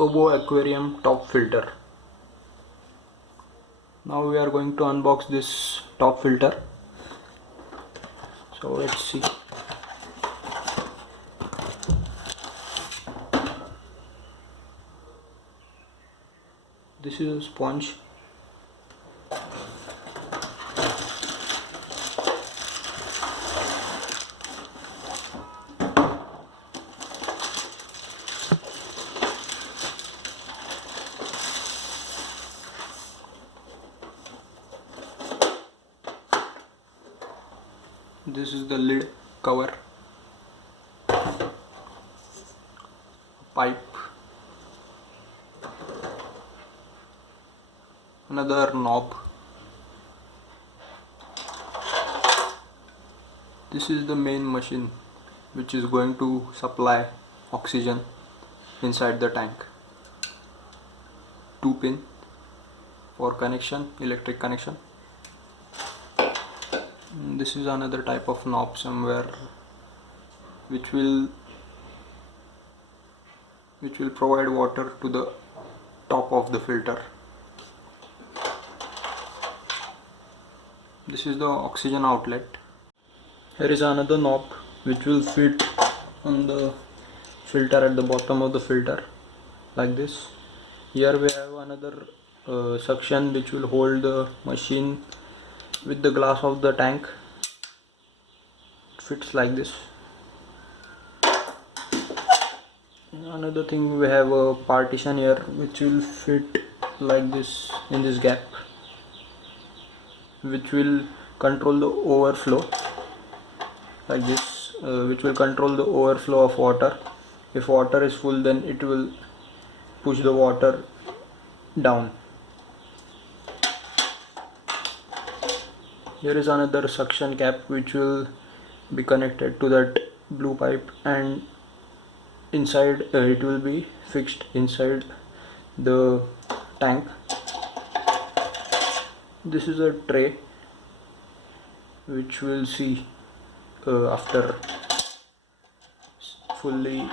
Aquarium top filter. Now we are going to unbox this top filter. So let's see. This is a sponge. This is the lid cover, pipe, another knob. This is the main machine which is going to supply oxygen inside the tank. 2 pin for connection, electric connection. This is another type of knob somewhere which will provide water to the top of the filter. This is the oxygen outlet. Here is another knob which will fit on the filter at the bottom of the filter, like this. Here we have another suction which will hold the machine with the glass of the tank. It fits like this. Another thing, we have a partition here which will fit like this in this gap, which will control the overflow like this, which will control the overflow of water. If water is full, then it will push the water down. Here is another suction cap which will be connected to that blue pipe, and inside it will be fixed inside the tank. This is a tray which we'll see after fully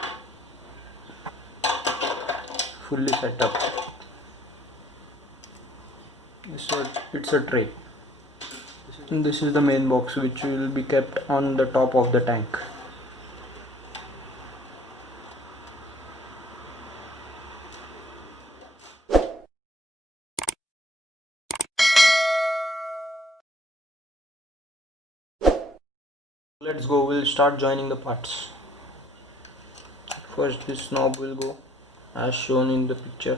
set up. So it's a tray. And this is the main box which will be kept on the top of the tank. Let's go, we'll start joining the parts. First, this knob will go as shown in the picture.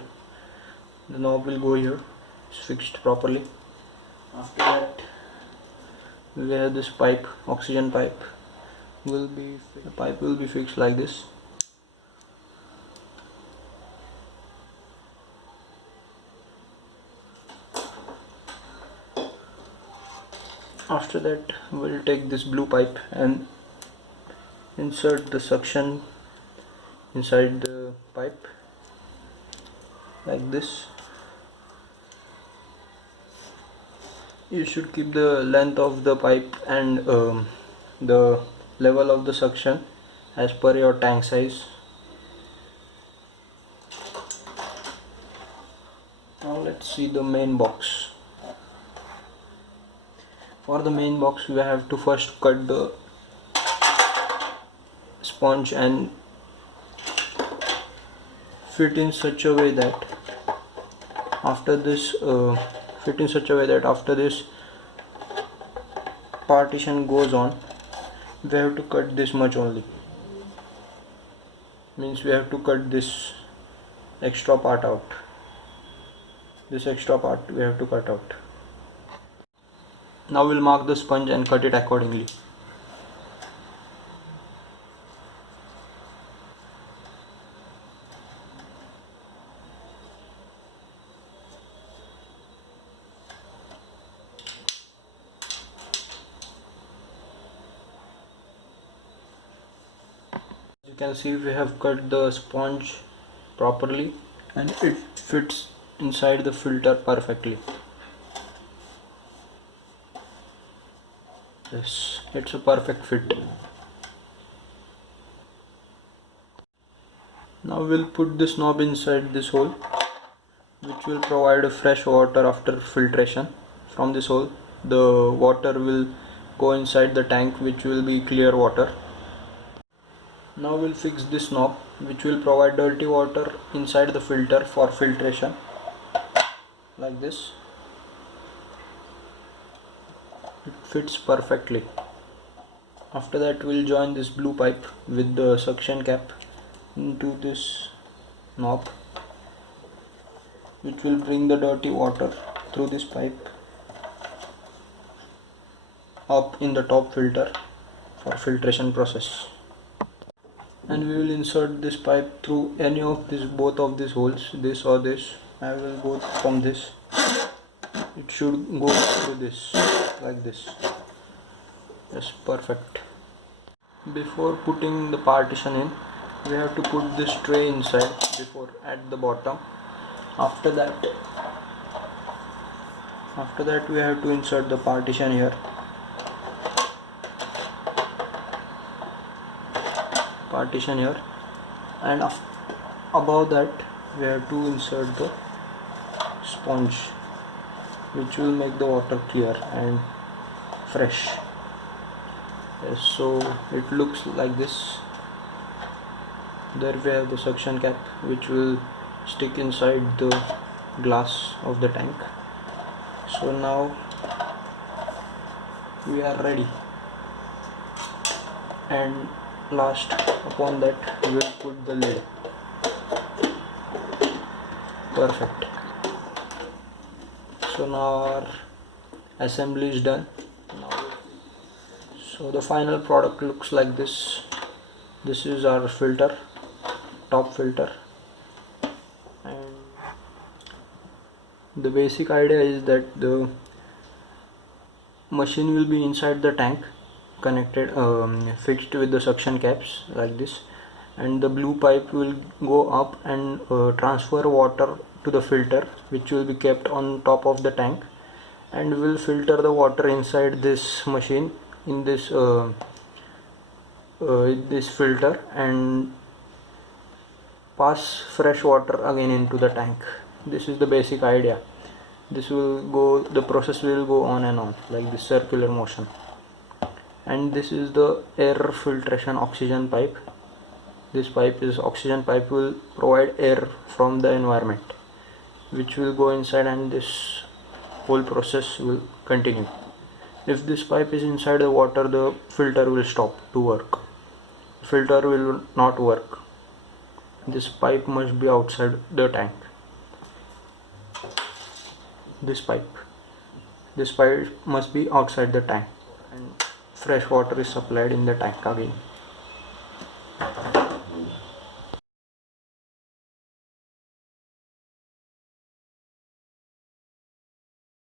The knob will go here, it's fixed properly. After that, we have this pipe, oxygen pipe. The pipe will be fixed like this. After that, we'll take this blue pipe and insert the suction inside the pipe like this. You should keep the length of the pipe and the level of the suction as per your tank size. Now let's see the main box. For the main box, we have to first cut the sponge and fit in such a way that after this partition goes on, we have to cut this much only. Means we have to cut this extra part out. This extra part we have to cut out. Now we'll mark the sponge and cut it accordingly. You can see we have cut the sponge properly and it fits inside the filter perfectly. Yes, it's a perfect fit. Now we'll put this knob inside this hole, which will provide fresh water after filtration. From this hole the water will go inside the tank, which will be clear water. Now we'll fix this knob, which will provide dirty water inside the filter for filtration, like this. It fits perfectly. After that we'll join this blue pipe with the suction cap into this knob, which will bring the dirty water through this pipe up in the top filter for filtration process. And we will insert this pipe through any of both of these holes, this or this. I will go from this. It should go through this, like this. Yes, perfect. Before putting the partition in, we have to put this tray inside before at the bottom. After that we have to insert the partition here. And above that we have to insert the sponge, which will make the water clear and fresh. Yes, so it looks like this. There we have the suction cap, which will stick inside the glass of the tank. So now we are ready, and last upon that we will put the lid. Perfect. So now our assembly is done. So the final product looks like this. This is our filter, top filter, and the basic idea is that the machine will be inside the tank, connected, fixed with the suction caps like this, and the blue pipe will go up and transfer water to the filter, which will be kept on top of the tank, and will filter the water inside this machine in this filter, and pass fresh water again into the tank. This is the basic idea. The process will go on and on like this circular motion. And this is the air filtration oxygen pipe. This pipe is oxygen pipe, will provide air from the environment, which will go inside, and this whole process will continue. If this pipe is inside the water, the filter will stop to work. Filter will not work. This pipe must be outside the tank. This pipe must be outside the tank, and fresh water is supplied in the tank again.